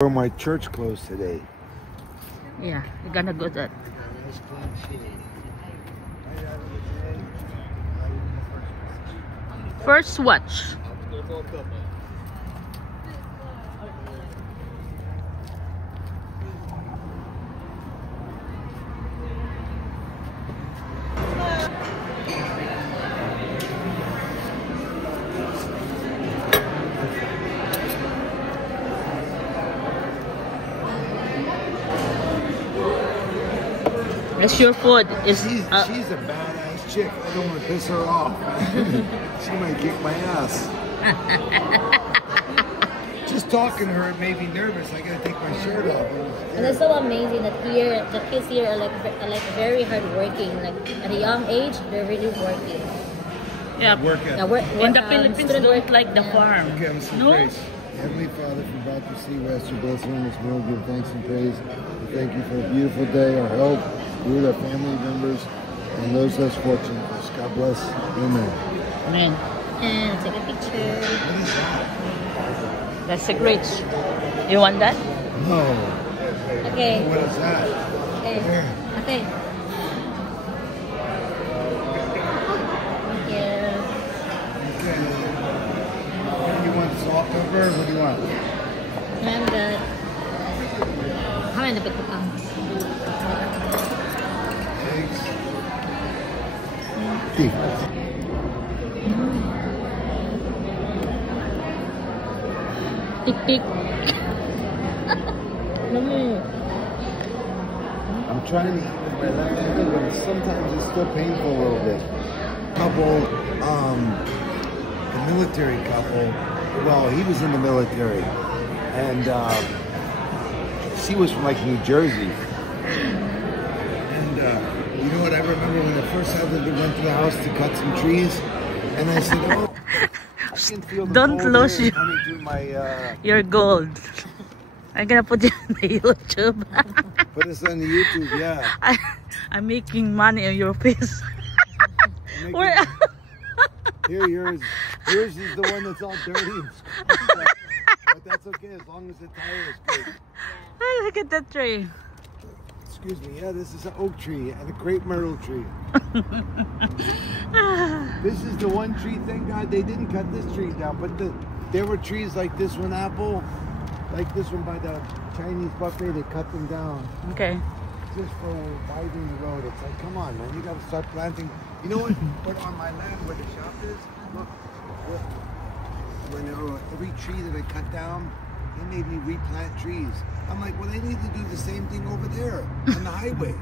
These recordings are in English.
Or my church closed today. Yeah, you're gonna go that. First watch. It's your food. It's, she's a badass chick. I don't want to piss her off. She might kick my ass. Just talking to her made me nervous. I gotta take my shirt off. And it's so amazing that here the kids here are like very hardworking. Like at a young age, they're really working. yeah. Work at. In the Philippines, don't like the farm. Okay, I'm so No? praise. Heavenly Father, from back to see rest, your blessing on this meal, give thanks and praise. We thank you for a beautiful day, our health, with our family members, and those less fortunate. God bless. Amen. Amen. And take a picture. What is that? That's the grapes. You want that? No. Okay. What is that? Okay. Where? Okay. Thank you. Okay. You want salt, pepper? What do you want? I'm good. How many bit ka? Eggs. Tea. Tik-tik. I'm trying to eat with my left hand, but sometimes it's still painful a little bit. Couple, a military couple. Well, he was in the military, and she was from like New Jersey. And you know what? I remember when the first time that we went to the house to cut some trees, and I said, "Oh, I can feel the Don't cold lose air you. coming through my." Your gold. I'm gonna put it on the YouTube. Put this on the YouTube, yeah. I'm making money on your face. Where? Here, yours is the one that's all dirty and scratched up. But that's okay as long as the tire is good. Oh, look at that tree. Excuse me, yeah, this is an oak tree and a crepe myrtle tree. This is the one tree, thank God they didn't cut this tree down, but there were trees like this one, apple, like this one by the Chinese buffet, they cut them down. Okay. Just for widening the road. It's like, come on, man, you gotta start planting. You know what? But on my land where the shop is, look, when every tree that I cut down, they made me replant trees. I'm like, well, they need to do the same thing over there on the highway.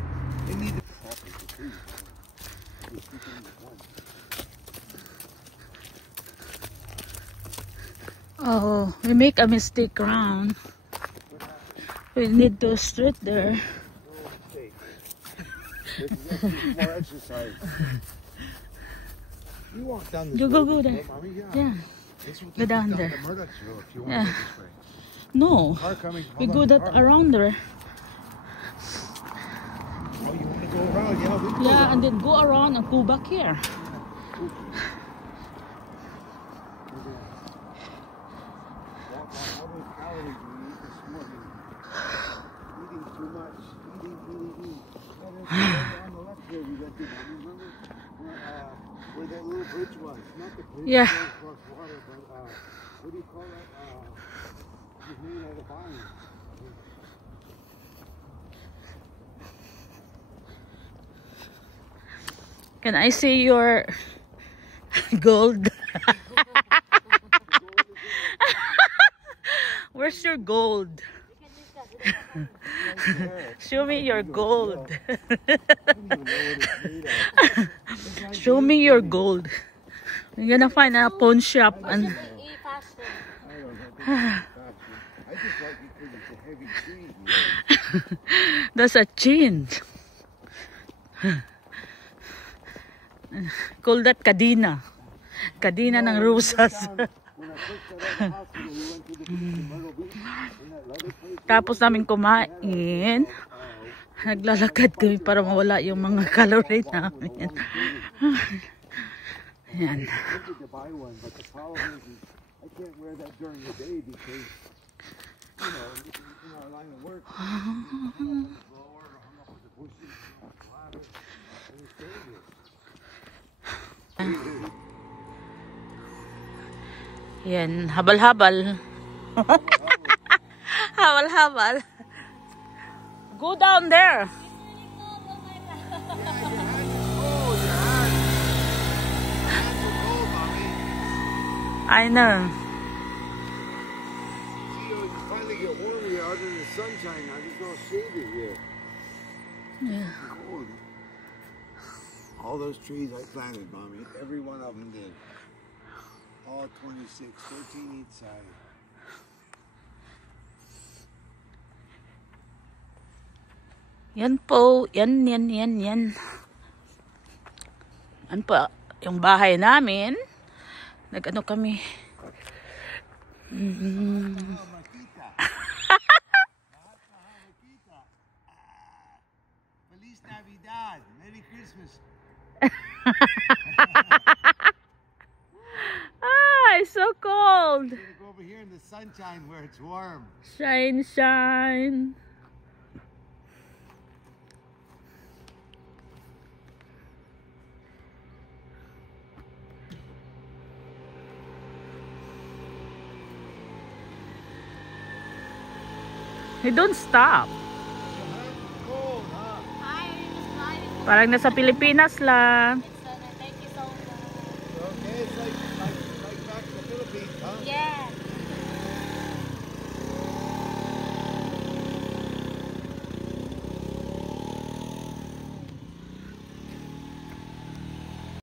They need to. Oh, we make a mistake around. We need to straight there. This is actually more exercise. You walk down this You road go there. before, Mommy? Yeah. This will Go take us down to there. Murdoch's Road if you want Yeah. to go this way. No. Car coming. We Hold go on, that car. around there. Oh, you want to go around? Yeah, we can go Yeah, around. and then go around and go back here. Where that little bridge was. Not the bridge Yeah. across water, but what do you call that? It's made out of iron. Can I see your gold? Where's your gold? Show me your gold. Show me your gold. We're gonna find a pawn shop and I just like it because it's a heavy tree. that's a chain. Call that kadina. Kadina ng rusas. When I first got out of the hospital, we went to the beach in Myrtle Beach. And that other place, Tapos namin kumain. Naglalakad kami para mawala yung mga calorie namin. Yan. I wanted to buy one, but the problem is I can't wear that during the day because you know, in our line of work, hung up with the bushes, and it's dangerous. Yan, habal-habal. Habal-habal. Go down there. I know. See, you finally get warm here out in the sunshine. Now there's no shade here. Yeah. Cold. All those trees I planted, Mommy. Every one of them did. All 26, 13 each side. Yan po. Yan. Yan po. Yung bahay namin. Nag-ano kami. Makita. Feliz Navidad. Merry Christmas. It's so cold. We're gonna go over here in the sunshine where it's warm. Shine, shine. Hey, don't stop. Cold, huh? Hi, just driving. Parang nasa Pilipinas lang.